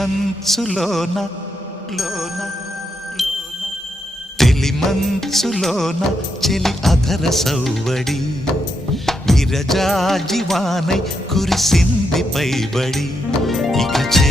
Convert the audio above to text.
తెలిమంచులోన లోన తెలిమంచులోన చెలి అధర సౌవడి విరజాజివానై కురిసింది పైబడి ఇక చే